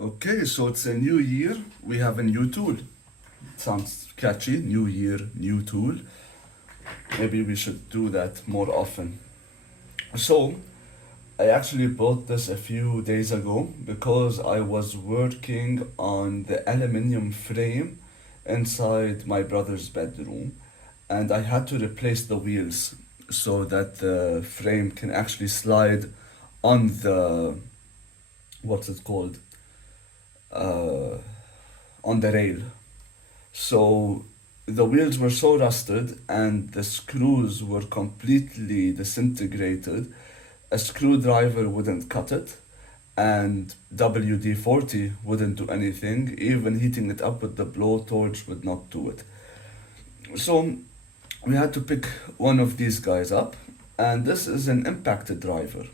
Okay, so it's a new year. We have a new tool. Sounds catchy. New year, new tool. Maybe we should do that more often. So, I actually bought this a few days ago because I was working on the aluminium frame inside my brother's bedroom and I had to replace the wheels so that the frame can actually slide on the what's it called? Uh, on the rail. So the wheels were so rusted and the screws were completely disintegrated. A screwdriver wouldn't cut it, and WD-40 wouldn't do anything. Even heating it up with the blowtorch would not do it. So we had to pick one of these guys up, and this is an impact driver.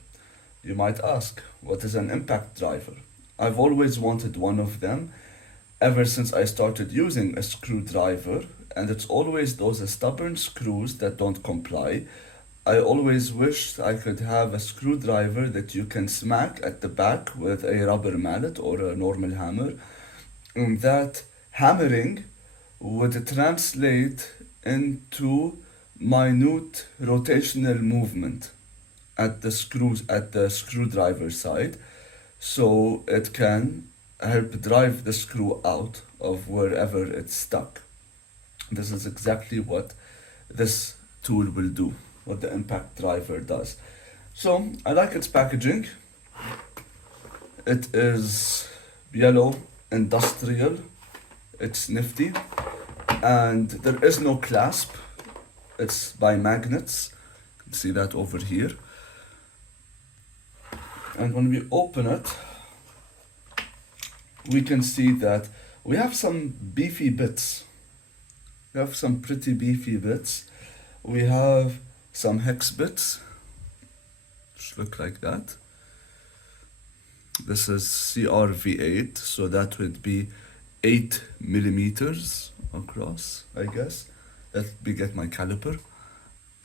You might ask, what is an impact driver? I've always wanted one of them ever since I started using a screwdriver, and it's always those stubborn screws that don't comply. I always wished I could have a screwdriver that you can smack at the back with a rubber mallet or a normal hammer, and that hammering would translate into minute rotational movement at the screwdriver side so it can help drive the screw out of wherever it's stuck. This is exactly what this tool will do, what the impact driver does. So I like its packaging. It is yellow, industrial, it's nifty, and there is no clasp. It's by magnets. You can see that over here. And when we open it, we can see that we have some beefy bits. We have some pretty beefy bits. We have some hex bits, which look like that. This is CRV8, so that would be 8 millimeters across, I guess. Let me get my caliper.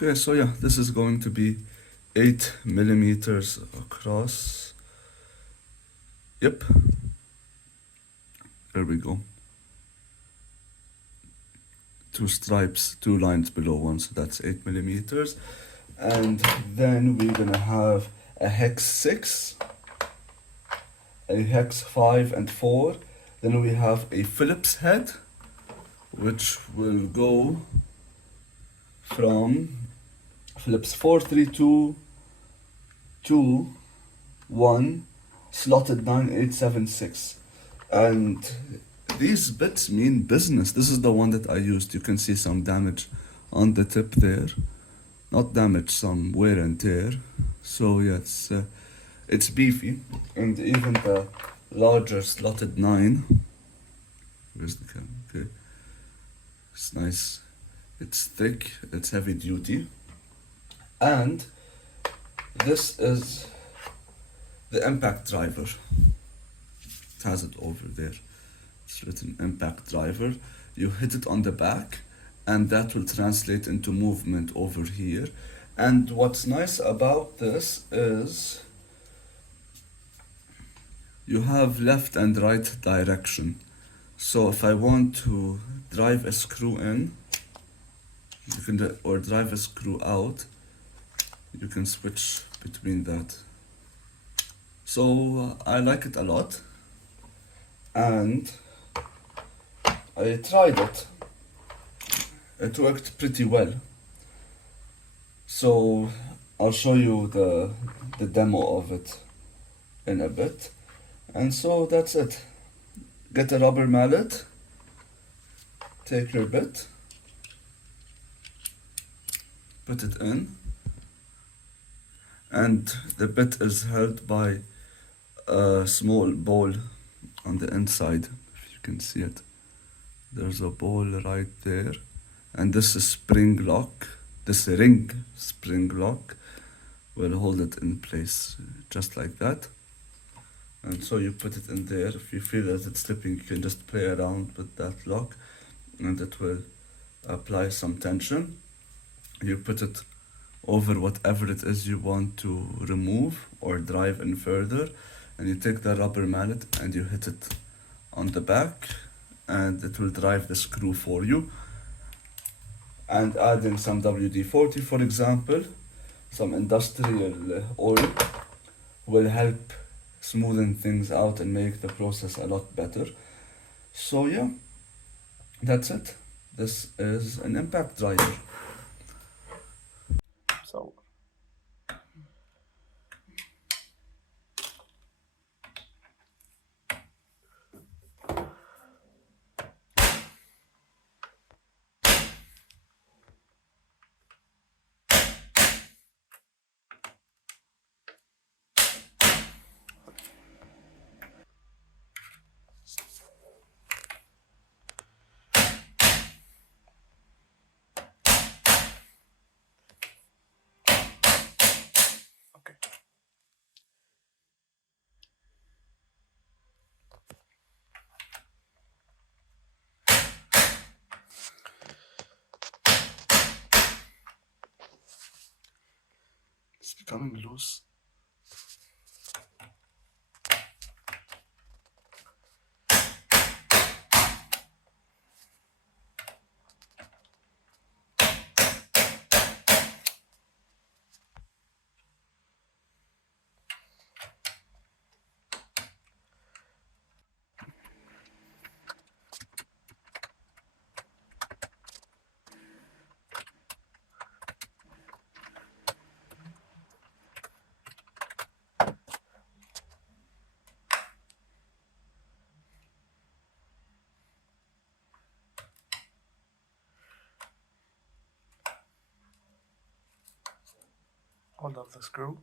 Okay, so yeah, this is going to be 8 millimeters across. Yep. There we go. Two stripes, two lines below one, so that's 8 millimeters. And then we're gonna have a hex 6, a hex 5 and 4. Then we have a Phillips head, which will go from Phillips 432 to 1 slotted 9876. And these bits mean business. This is the one that I used. You can see some damage on the tip there. Not damage, some wear and tear. So yeah, it's beefy. And even the larger slotted 9. Where's the camera? Okay. It's nice. It's thick. It's heavy duty. And this is the impact driver. It has it over there. It's written impact driver. You hit it on the back and that will translate into movement over here. And what's nice about this is you have left and right direction. So if I want to drive a screw in, you can or drive a screw out, you can switch between that. So I like it a lot, and I tried it. It worked pretty well. So I'll show you the demo of it in a bit. And so that's it. Get a rubber mallet, take your bit, put it in, and the bit is held by a small ball on the inside, if you can see it. There's a ball right there, and this is spring lock, this ring spring lock will hold it in place just like that. And so you put it in there. If you feel that it's slipping, you can just play around with that lock and it will apply some tension. You put it over whatever it is you want to remove or drive in further, and you take the rubber mallet and you hit it on the back, and it will drive the screw for you. And adding some WD-40, for example, some industrial oil, will help smoothen things out and make the process a lot better. So yeah, that's it. This is an impact driver. So okay. It's becoming loose. Hold up the screw.